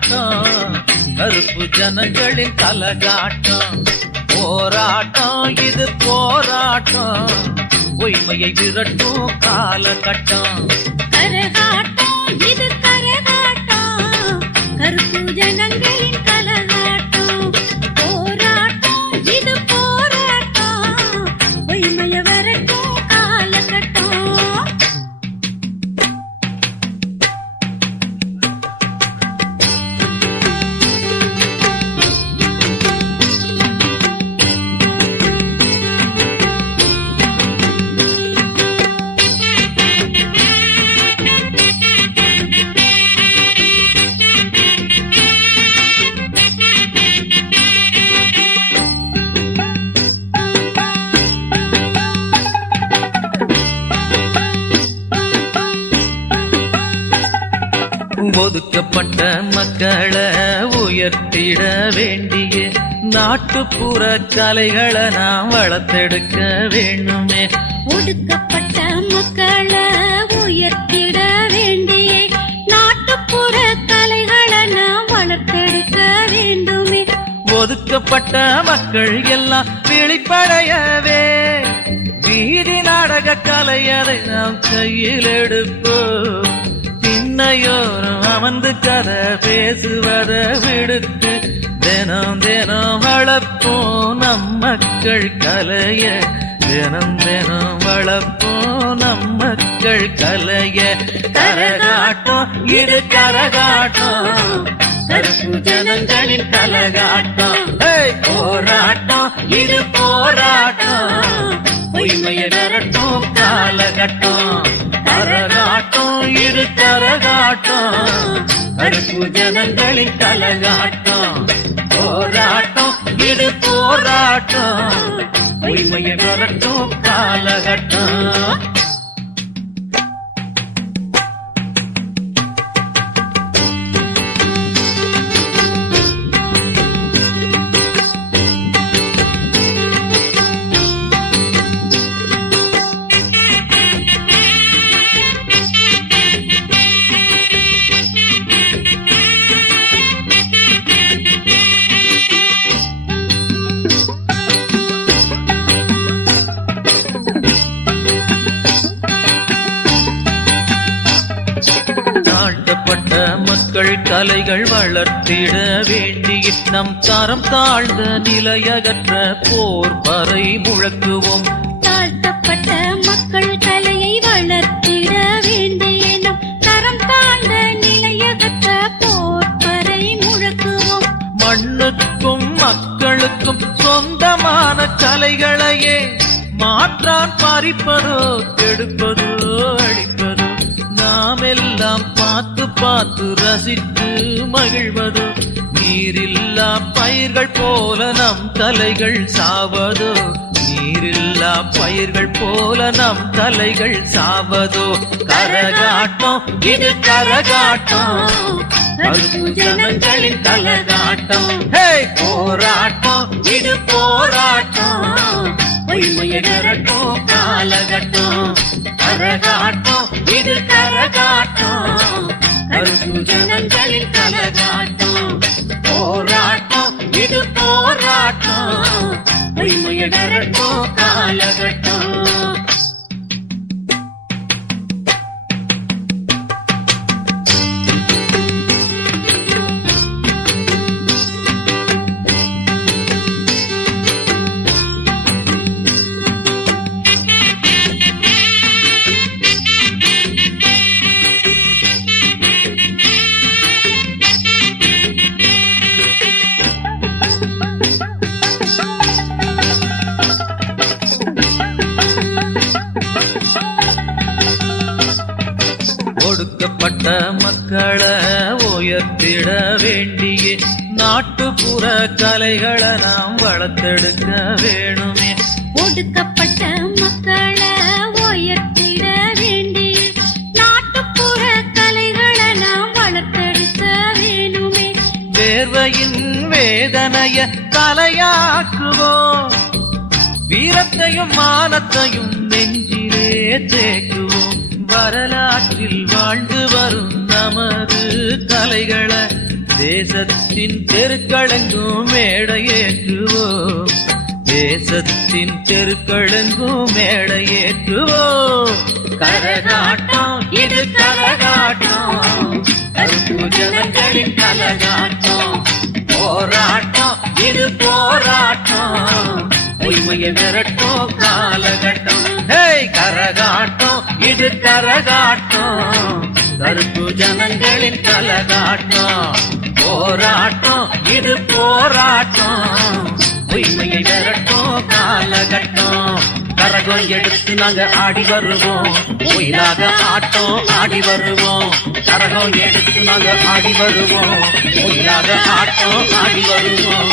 கரகாட்டம் கருப்பு ஜனங்களின் கலகாட்டம் போராட்டம் இது போராட்டம் பொய்மையை விரட்டும் காலகட்டம் கரகாட்டம் இது கரகாட்டம் கருப்பு ஜனங்களின் கலகாட்டம் போராட்டம் இது போராட்டம் பொய்மைய வரட்டும் காலகட்டம் ஒதுக்கப்பட்ட மக்களை உயர்த்திட வேண்டிய நாட்டுப்புற கலைகளை நாம் வளர்த்தெடுக்க வேண்டுமே ஒடுக்கப்பட்ட மக்களை உயர்த்திட வேண்டிய நாட்டுப்புற கலைகளை நாம் வளர்த்தெடுக்க வேண்டுமே ஒதுக்கப்பட்ட மக்கள் எல்லாம் விழிப்படையவே வீதி நாடக கலையதை நாம் கையில் எடுப்போம் இன்னையோரும் அமர்ந்து கதை பேசுவத விடுத்து தினம் தினம் வளர்ப்போம் நம் மக்கள் கலைய தினம் தினம் வளர்ப்போம் நம் மக்கள் கலைய கரகாட்டம் இது கரகாட்டம் கருப்பு ஜனங்களின் கலகாட்டம் போராட்டம் இது போராட்டம் பொய்மைய விரட்டும் காலகட்டம் கரகாட்டம் இது கரகாட்டம் கருப்பு ஜனங்களின் கலகாட்டம் போராட்டம் இது போராட்டம் பொய்மைய விரட்டும் காலகட்டம் மக்கள் கலைகள் வளர்த்திட வேண்டிய நம் தரம் தாழ்ந்த நிலையகற்ற போர் பறை முழக்குவோம் தாழ்த்தப்பட்ட மக்கள் கலையை வளர்த்திட வேண்டிய நம் தரம் தாழ்ந்த நிலையகற்ற போர் பறை முழக்குவோம் மண்ணுக்கும் மக்களுக்கும் சொந்தமான கலைகளையே மாற்றான் பறிப்பதோ கெடுப்பதோ அழிப்பதோ நாம் எல்லாம் பார்த்து பார்த்து ரசித்து மகிழ்வதோ நீரில்லா பயிர்கள் போல நம் கலைகள் சாவதோ நீரில்லா பயிர்கள் போல நம் கலைகள் சாவதோ கரகாட்டம் இது கரகாட்டம் கருப்பு ஜனங்களின் கலகாட்டம் போராட்டம் இது போராட்டம் பொய்மைய விரட்டும் காலகட்டம் கரகாட்டம் இது கரகாட்டம் கருப்பு ஜனங்களின் கலகாட்டம் போராட்டம் இது போராட்டம் பொய்மைய விரட்டும் காலகட்டம் ஒடுக்கப்பட்ட மக்களை உயர்த்திட வேண்டிய நாட்டுப்புற கலைகளை நாம் வளர்த்தெடுக்க வேணுமே ஒடுக்கப்பட்ட மக்களை உயர்த்திட வேண்டிய நாட்டுப்புற கலைகளை நாம் வளர்த்தெடுக்க வேணுமே வேர்வையின் வேதனைய கலையாக்குவோம் வீரத்தையும் மானத்தையும் நெஞ்சிலே தேக்குவோம் வரலாற்றில் வாழ்ந்து வரும் நமது கலைகளை தேசத்தின் தெருக்களெங்கும் மேடையேற்றுவோம், தேசத்தின் தெருக்களெங்கும் மேடையேற்றுவோம். கரகாட்டம் இது கரகாட்டம், கருப்பு ஜனங்களின் கலகாட்டம். போராட்டம் இது போராட்டம், பொய்மையை விரட்டும் காலகட்டம். கரகாட்டம் இது கரகாட்டம், கருப்பு ஜனங்களின் கலகாட்டம். போராட்டம் இது போராட்டம், பொய்மையை விரட்டும் காலகட்டம். கரகம் எடுத்து நாங்க ஆடி வருவோம், ஒயிலாக ஆட்டம் ஆடி வருவோம். கரகம் எடுத்து நாங்க ஆடி வருவோம், ஒயிலாக ஆட்டம் ஆடி வருவோம்.